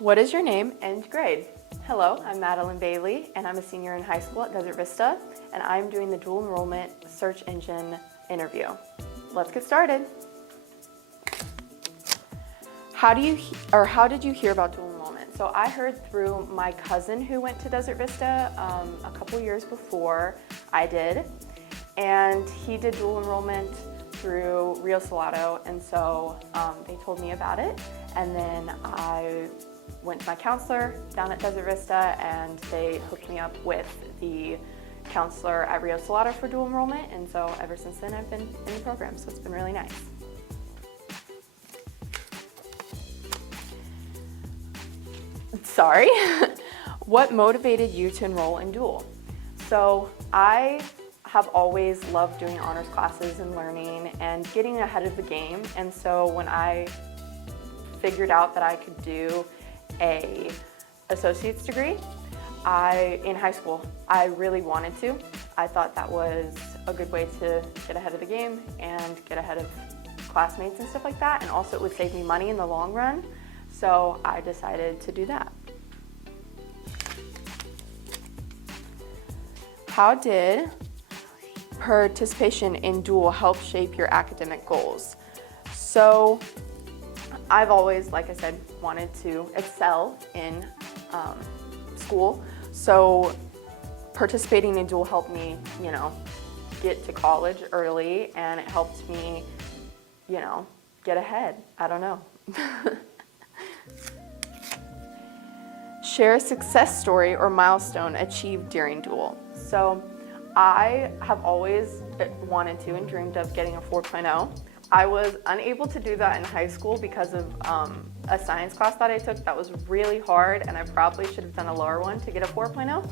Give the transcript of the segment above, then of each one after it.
What is your name and grade? Hello, I'm Madelyn Bailey, and I'm a senior in high school at Desert Vista, and I'm doing the dual enrollment search engine interview. Let's get started. How did you hear about dual enrollment? So I heard through my cousin who went to Desert Vista a couple years before I did, and he did dual enrollment through Rio Salado, and so they told me about it, and then I went to my counselor down at Desert Vista, and they hooked me up with the counselor at Rio Salado for dual enrollment, and so ever since then I've been in the program, so it's been really nice. Sorry. What motivated you to enroll in dual? So I have always loved doing honors classes and learning and getting ahead of the game, and so when I figured out that I could do a associate's degree in high school, I really wanted to. I thought that was a good way to get ahead of the game and get ahead of classmates and stuff like that, and also it would save me money in the long run, so I decided to do that. How did participation in dual help shape your academic goals? So I've always, like I said, wanted to excel in school, so participating in dual helped me, get to college early, and it helped me, get ahead. I don't know. Share a success story or milestone achieved during dual. So I have always wanted to and dreamed of getting a 4.0. I was unable to do that in high school because of a science class that I took that was really hard, and I probably should have done a lower one to get a 4.0.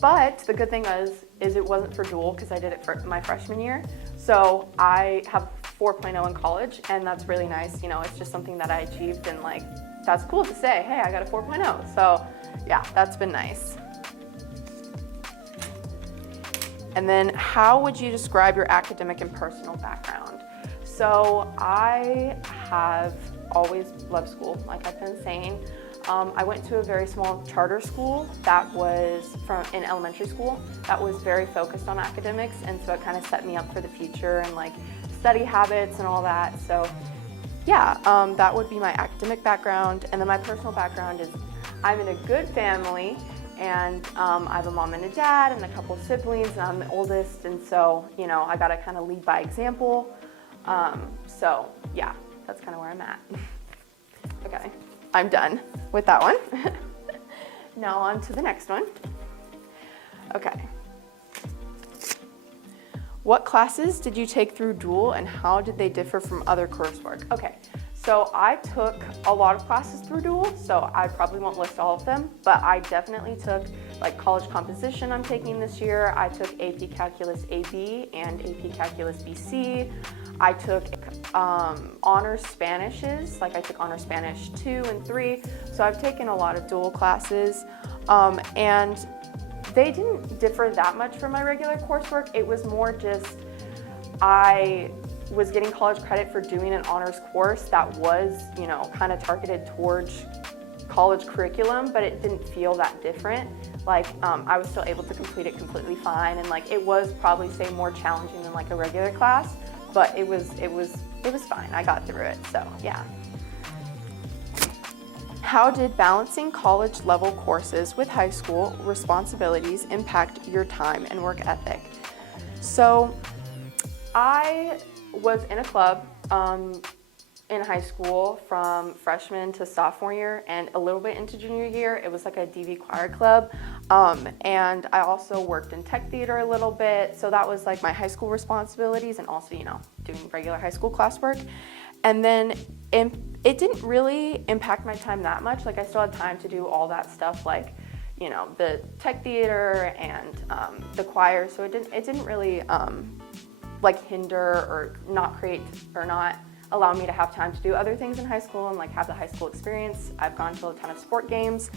But the good thing is it wasn't for dual because I did it for my freshman year. So I have 4.0 in college, and that's really nice. It's just something that I achieved, and that's cool to say, hey, I got a 4.0. So yeah, that's been nice. And then how would you describe your academic and personal background? So I have always loved school, like I've been saying. I went to a very small charter school that was in elementary school that was very focused on academics, and so it kind of set me up for the future and study habits and all that. So yeah, that would be my academic background. And then my personal background is I'm in a good family, and I have a mom and a dad and a couple of siblings, and I'm the oldest, and so I gotta kind of lead by example. So yeah, that's kind of where I'm at. Okay, I'm done with that one. Now on to the next one. Okay. What classes did you take through dual, and how did they differ from other coursework? Okay, so I took a lot of classes through dual, so I probably won't list all of them, but I definitely took college composition I'm taking this year. I took AP Calculus AB and AP Calculus BC. I took honors Spanishes, I took honors Spanish 2 and 3, so I've taken a lot of dual classes, and they didn't differ that much from my regular coursework. It was more just I was getting college credit for doing an honors course that was, kind of targeted towards college curriculum, but it didn't feel that different. I was still able to complete it completely fine, and it was probably, say, more challenging than a regular class, but it was fine. I got through it, so yeah. How did balancing college level courses with high school responsibilities impact your time and work ethic? So I was in a club in high school from freshman to sophomore year and a little bit into junior year. It was a DV choir club, and I also worked in tech theater a little bit, so that was my high school responsibilities, and also doing regular high school classwork. And then it didn't really impact my time that much. I still had time to do all that stuff, the tech theater and the choir, so it didn't really hinder or not allow me to have time to do other things in high school and have the high school experience. I've gone to a ton of sport games,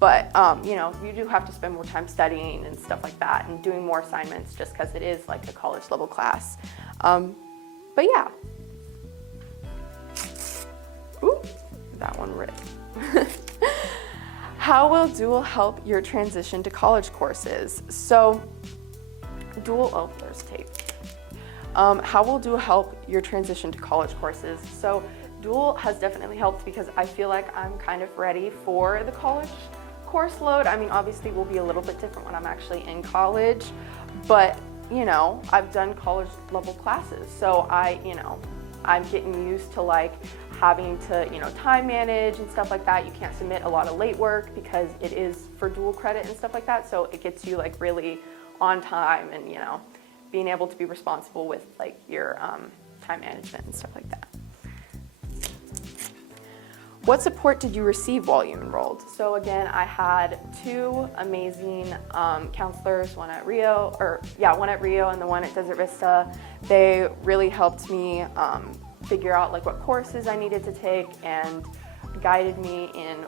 but you do have to spend more time studying and stuff like that and doing more assignments just because it is a college level class. But yeah. Ooh, that one ripped. How will dual help your transition to college courses? So there's tape. How will dual help your transition to college courses? So dual has definitely helped because I feel like I'm kind of ready for the college course load. I mean, obviously will be a little bit different when I'm actually in college, but you know, I've done college level classes. So I'm getting used to like having to, time manage and stuff like that. You can't submit a lot of late work because it is for dual credit and stuff like that. So it gets you like really on time and, being able to be responsible with like your time management and stuff like that. What support did you receive while you enrolled? So again, I had two amazing counselors, one at Rio and the one at Desert Vista. They really helped me figure out like what courses I needed to take and guided me in,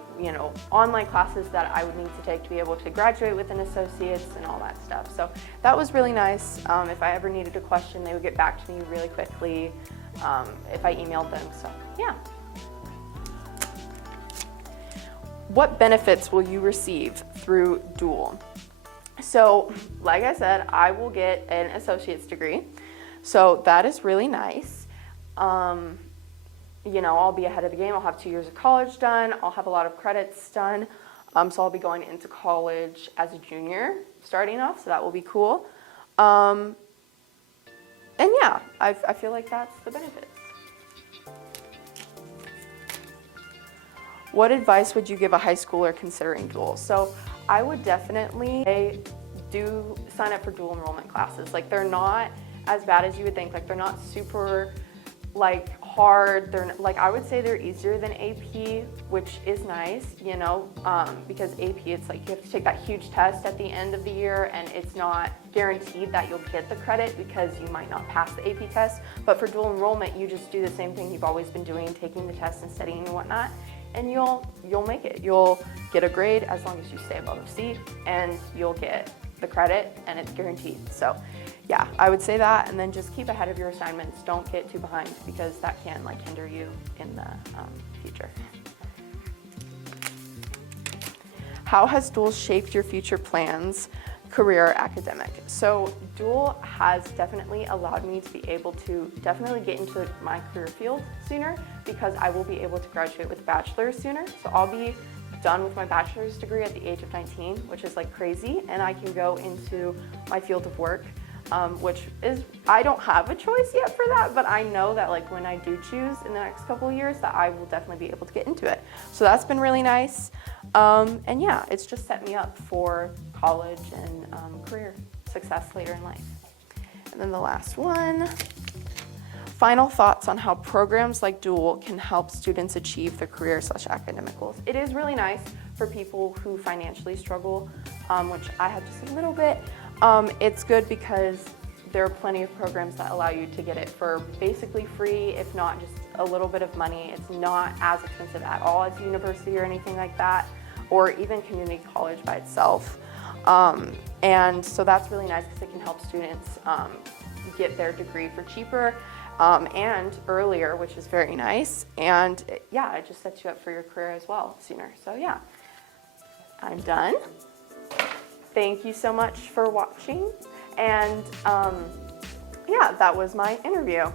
online classes that I would need to take to be able to graduate with an associate's and all that stuff. So that was really nice. If I ever needed a question, they would get back to me really quickly if I emailed them. So yeah. What benefits will you receive through dual? So like I said, I will get an associate's degree. So that is really nice. I'll be ahead of the game. I'll have 2 years of college done. I'll have a lot of credits done. So I'll be going into college as a junior starting off. So that will be cool. And yeah, I feel like that's the benefits. What advice would you give a high schooler considering dual? So I would definitely do sign up for dual enrollment classes. Like they're not as bad as you would think. Like they're not super like hard. They're like, I would say they're easier than AP, which is nice, because AP, it's like you have to take that huge test at the end of the year and it's not guaranteed that you'll get the credit because you might not pass the AP test. But for dual enrollment, you just do the same thing you've always been doing, taking the test and studying and whatnot. And you'll make it. You'll get a grade as long as you stay above a C, and you'll get the credit, and it's guaranteed. So yeah, I would say that, and then just keep ahead of your assignments. Don't get too behind because that can like hinder you in the future. How has dual shaped your future plans, career, or academic? So dual has definitely allowed me to be able to definitely get into my career field sooner because I will be able to graduate with a bachelor's sooner. So I'll be done with my bachelor's degree at the age of 19, which is like crazy, and I can go into my field of work, which is, I don't have a choice yet for that, but I know that like when I do choose in the next couple of years that I will definitely be able to get into it. So that's been really nice. And yeah, it's just set me up for college and career success later in life. And then the last one, final thoughts on how programs like dual can help students achieve their career/academic goals. It is really nice for people who financially struggle, which I have just a little bit. It's good because there are plenty of programs that allow you to get it for basically free, if not just a little bit of money. It's not as expensive at all as university or anything like that, or even community college by itself. And so that's really nice because it can help students get their degree for cheaper and earlier, which is very nice. And yeah, it just sets you up for your career as well sooner. So yeah, I'm done. Thank you so much for watching. And yeah, that was my interview.